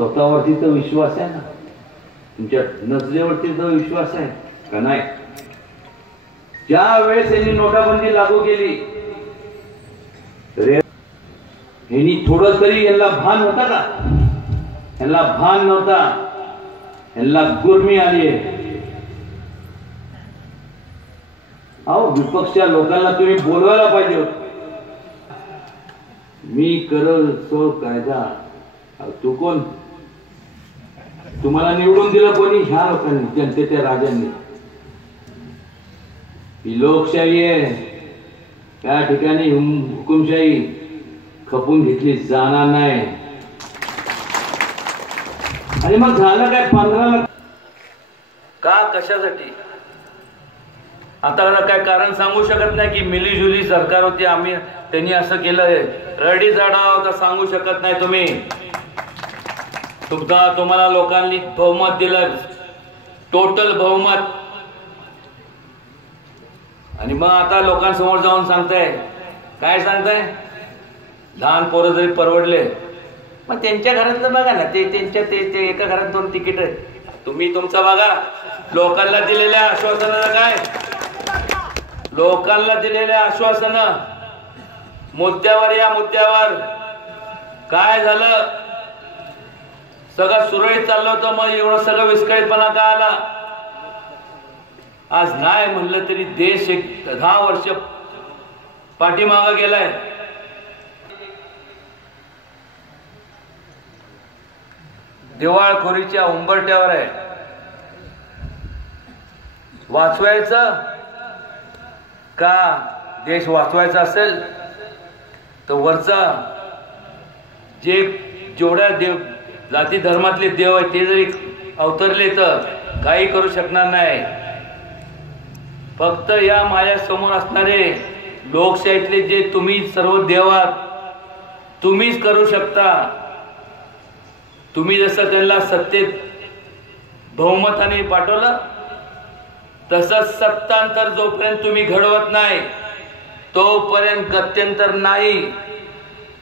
स्वतःवरती तर विश्वास आहे ना? तुमच्या नजरेवरती तर विश्वास आहे का नाही? ज्या वेळेस यांनी नोटाबंदी लागू केली यांनी थोडं तरी यांना भान होता का? यांना भान नव्हता. यांना गुरमी आली आहे. अहो विपक्षच्या लोकांना तुम्ही बोलवायला पाहिजे मी करल सो कायदा. तू कोण? तुम्हाला निवडून दिलं कोणी? ह्या लोकांनी जनतेच्या राजांनी. ही लोकशाही आहे. त्या ठिकाणी हुकुमशाही खपून घेतली जाणार नाही. आणि मग झालं काय? पंधरा का? कशासाठी? आता काय कारण सांगू शकत नाही की मिलीजुली सरकार होती. आम्ही त्यांनी असं केलंय. रडी झाडा होता सांगू शकत नाही तुम्ही. सुद्धा तुम्हाला लोकांनी बहुमत दिलं. टोटल बहुमत. आणि मग आता लोकांसमोर जाऊन सांगताय. काय सांगताय? लहान पोरं जरी परवडले मग त्यांच्या घरातलं बघा ना ते त्यांच्या ते ते एका घरात दोन तिकीट आहे तुम्ही तुमचा बघा. लोकांना दिलेल्या आश्वासनाला काय? लोकांना दिलेल्या आश्वासन मुद्द्यावर या मुद्द्यावर. काय झालं? सगळं सुरळीत चाललं होतं मग एवढं सगळं विस्कळीतपणा का आला? आज नाही म्हणलं तरी देश एक दहा वर्ष पाठीमागं गेलाय. दिवाळखोरीच्या उंबरट्यावर आहे. वाचवायचं का देश वाचवायचा असेल? तर वरचा जे जेवढ्या देव जाती धर्मातले देव आहे ते जरी अवतरले तर काही करू शकणार नाही. फक्त या माझ्यासमोर असणारे लोकशाहीतले जे तुम्ही सर्व देवात तुम्हीच करू शकता. तुम्ही जसं त्यांना सत्तेत बहुमताने पाठवलं तसंच सत्तांतर जोपर्यंत तुम्ही घडवत नाही तोपर्यंत गत्यंतर नाही.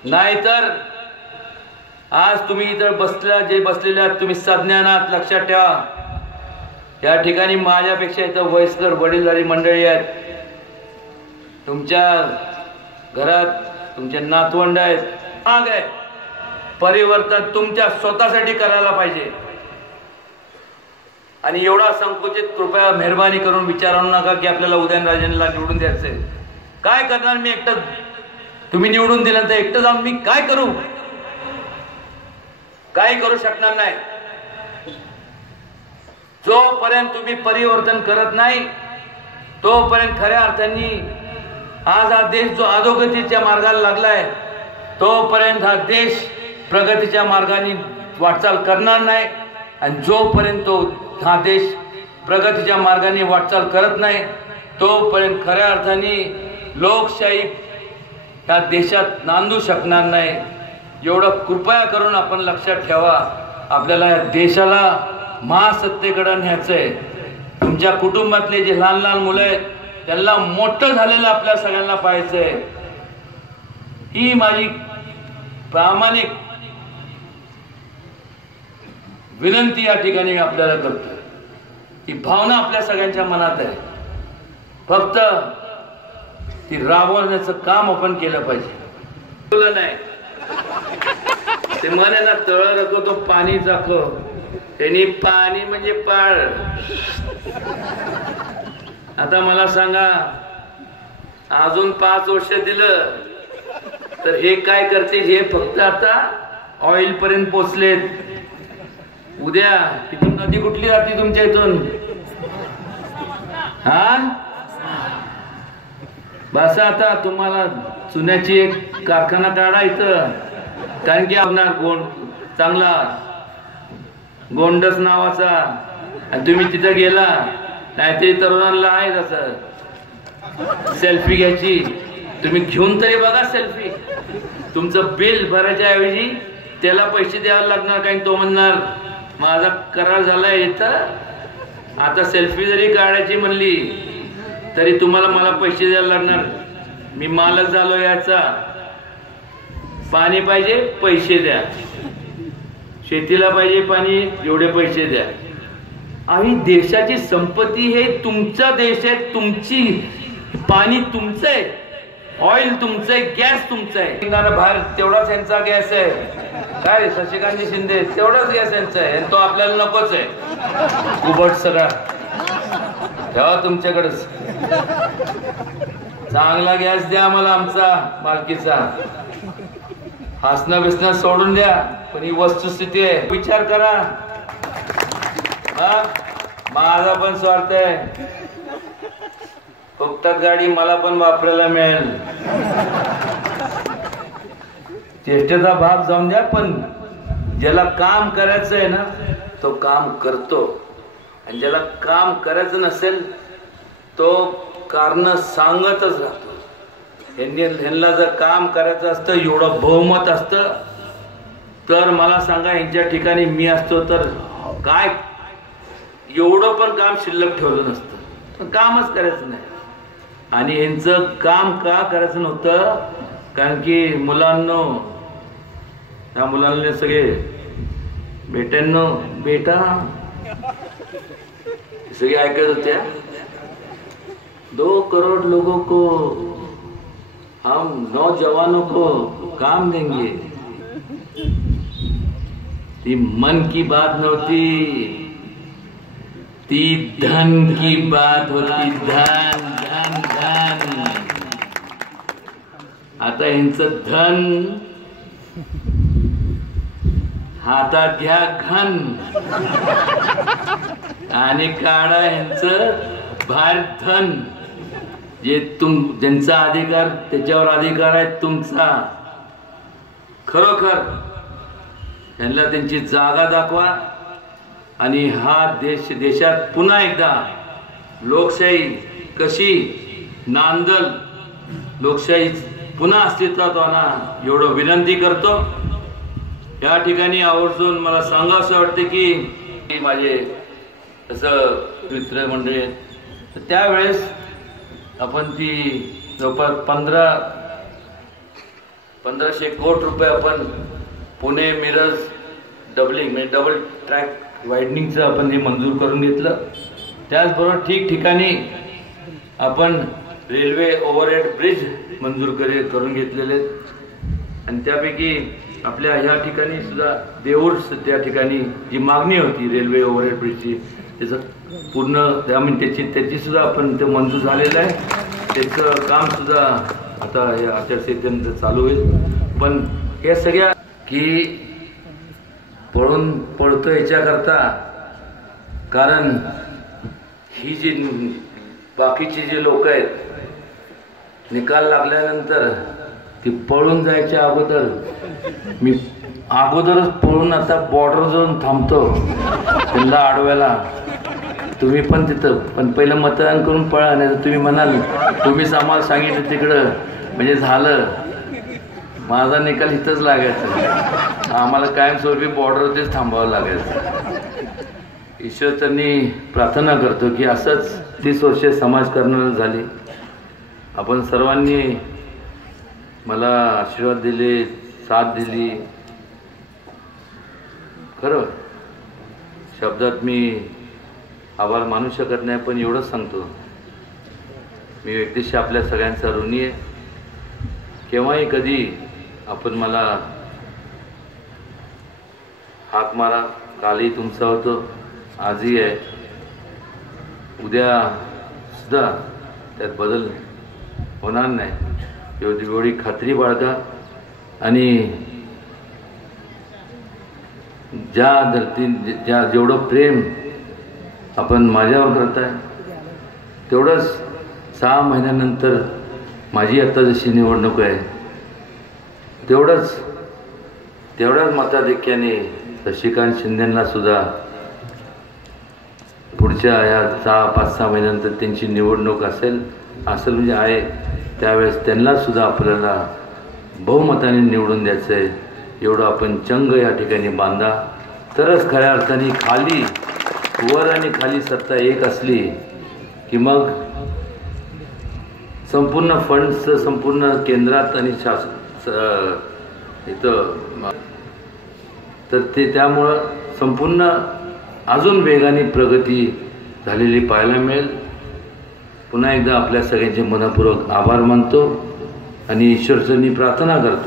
नाहीतर आज तुम्ही इथं बसल्या जे बसलेले तुम्ही सज्ञानात लक्षात ठेवा. या ठिकाणी माझ्यापेक्षा इथं वयस्कर वडीलधारी मंडळी आहेत. तुमच्या घरात तुमचे नातवंड आहेत. माग आहे. परिवर्तन तुमच्या स्वतःसाठी करायला पाहिजे. आणि एवढा संकुचित कृपया मेहरबानी करून विचारू नका की आपल्याला उदयनराजेंना निवडून द्यायचं काय करणार मी एकटं? तुम्ही निवडून दिल्यानंतर एकटं जाऊन मी काय करू? काही करू शकणार नाही. जोपर्यंत तुम्ही परिवर्तन करत नाही तोपर्यंत खऱ्या अर्थाने आज हा देश जो अधोगतीच्या मार्गाला लागलाय तोपर्यंत हा देश प्रगतीच्या मार्गाने वाटचाल करणार नाही आणि जोपर्यंत तो हा देश प्रगतीच्या मार्गाने वाटचाल करत नाही तोपर्यंत खऱ्या अर्थाने लोकशाही ह्या देशात नांदू शकणार नाही. एवढं कृपया करून आपण लक्षात ठेवा आपल्याला या देशाला महासत्तेकडे न्यायचंय. तुमच्या कुटुंबातले जे लहान लहान मुलं आहेत त्यांना मोठं झालेलं आपल्या सगळ्यांना पाहायचंय. ही माझी प्रामाणिक विनंती या ठिकाणी मी आपल्याला करतोय. ही भावना आपल्या सगळ्यांच्या मनात आहे. फक्त ती राबवण्याचं काम आपण केलं पाहिजे. नाही. ते म्हणे ना तळ रको तो पाणी चाको त्यांनी पाणी म्हणजे पाळ. आता मला सांगा अजून पाच वर्ष दिलं तर हे काय करतील? हे फक्त आता ऑइल पर्यंत पोचलेत. उद्या तिथून नदी कुठली जाते तुमच्या इथून? हा? बस आता तुम्हाला चुन्याची एक कारखाना काढा इथं. कारण की आपणार गोंड चांगला. गोंडस नावाचा. आणि तुम्ही तिथं गेला. नाहीतरी तरुणांना आहे तसं. सेल्फी घ्यायची. तुम्ही घेऊन तरी बघा सेल्फी. तुमचं बिल भरायच्या ऐवजी त्याला पैसे द्यायला लागणार काही तो म्हणणार माझा करार झालाय इथं. आता सेल्फी जरी काढायची म्हणली तरी तुम्हाला मला पैसे द्यायला लागणार. मी मालक झालो याचा. पाणी पाहिजे पैसे द्या. शेतीला पाहिजे पाणी एवढे पैसे द्या. आणि देशाची संपत्ती हे तुमचा देश आहे तुमची. पाणी तुमचं आहे. ऑइल तुमचं आहे गॅस तुमचा आहे. निघणारा बाहेर तेवढाच यांचा गॅस आहे. काय शशिकांत शिंदे तेवढाच गॅस यांचा आहे. तो आपल्याला नकोच आहे. उबट सगळा. ठेवा तुमच्याकडेच. चांगला गॅस द्या आम्हाला आमचा मालकीचा. हसणं बिसणं सोडून द्या पण ही वस्तुस्थिती आहे. विचार करा. हा? माझा पण स्वार्थ आहे. फुकटात गाडी मला पण वापरायला मिळेल. चेष्टेचा भाग जाऊन द्या पण ज्याला काम करायचं आहे ना तो काम करतो. आणि ज्याला काम करायचं नसेल तो कारण सांगतच राहतो. ह्यांना जर काम करायचं असतं एवढं बहुमत असतं तर मला सांगा यांच्या ठिकाणी मी असतो तर काय? एवढं पण काम शिल्लक ठेवलं नसतं. पण कामच करायचं नाही. आणि यांचं काम का करायचं नव्हतं? कारण की मुलांनो त्या मुलांना सगळे बेट्यांनो बेटा सगळे ऐकत होत्या? दो करोड़ लोगों को हम नौजवानों को काम देंगे। ती मन की बात नव्हती ती धन की बात होती धन धन धन। आता यांचं धन हातात घ्या घन। आणि काढा यांचं भार धन। जे तुम ज्यांचा अधिकार त्याच्यावर अधिकार आहे तुमचा. खरोखर यांना त्यांची जागा दाखवा आणि हा देश देशात पुन्हा एकदा लोकशाही कशी नांदल लोकशाही पुन्हा अस्तित्वात आणा एवढं विनंती करतो. या ठिकाणी आवर्जून मला सांगा असं वाटतं की माझे असं मित्र मंडळी आहेत तर त्यावेळेस आपण ती जवळपास पंधरा पंधराशे कोट रुपये आपण पुणे मिरज डबलिंग म्हणजे डबल ट्रॅक वायडनिंगचं आपण हे मंजूर करून घेतलं. त्याचबरोबर ठिकठिकाणी आपण रेल्वे ओव्हरहेड ब्रिज मंजूर करे करून घेतलेले आहेत. आणि त्यापैकी आपल्या ह्या ठिकाणी सुद्धा देऊर त्या ठिकाणी जी मागणी होती रेल्वे ओव्हरहेड ब्रिजची त्याचं पूर्ण त्यामुळे म्हणजे त्याची त्याची सुद्धा आपण ते मंजूर झालेलं आहे. त्याचं काम सुद्धा आता या आचारसंहितेनंतर चालू होईल. पण या सगळ्या की पळून पळतो याच्याकरता कारण ही जी बाकीचे जे लोक आहेत निकाल लागल्यानंतर ती पळून जायच्या अगोदर मी अगोदरच पळून आता बॉर्डर जाऊन थांबतो त्यांना आडव्याला. तुम्ही पण तिथं पण पहिलं मतदान करून पळा नाही तर तुम्ही म्हणाल तुम्हीच आम्हाला सांगितलं तिकडं. म्हणजे झालं. माझा निकाल इथंच लागायचा. आम्हाला कायमस्वरूपी बॉर्डरवरतीच थांबावं लागायचं. ईश्वर त्यांनी प्रार्थना करतो की असंच तीस वर्ष समाजकारण झाली. आपण सर्वांनी मला आशीर्वाद दिले साथ दिली. खरं शब्दात मी आभार मानू शकत नाही पण एवढंच सांगतो. मी व्यक्तिशी आपल्या सगळ्यांचा ऋणी आहे. केव्हाही कधी आपण मला हाक मारा कालही तुमचा होतो आजही आहे. उद्या सुद्धा त्यात बदल होणार नाही. एवढी एवढी खात्री बाळगा आणि ज्या धरती ज्या जेवढं प्रेम आपण माझ्यावर करताय तेवढंच सहा महिन्यानंतर माझी आता जशी निवडणूक आहे तेवढंच तेवढ्याच मताधिक्याने शशिकांत शिंदेंना सुद्धा पुढच्या या सहा पाच सहा महिन्यानंतर त्यांची निवडणूक असेल असेल म्हणजे आहे त्यावेळेस त्यांना सुद्धा आपल्याला बहुमताने निवडून द्यायचं आहे एवढं आपण चंग या ठिकाणी बांधा. तरच खऱ्या अर्थाने खाली वर आणि खाली सत्ता एक असली की मग संपूर्ण फंड्स संपूर्ण केंद्रात आणि शासन इथं तर ते त्यामुळं संपूर्ण अजून वेगाने प्रगती झालेली पाहायला मिळेल. पुन्हा एकदा आपल्या सगळ्यांचे मनपूर्वक आभार मानतो आणि ईश्वरचरणी प्रार्थना करतो.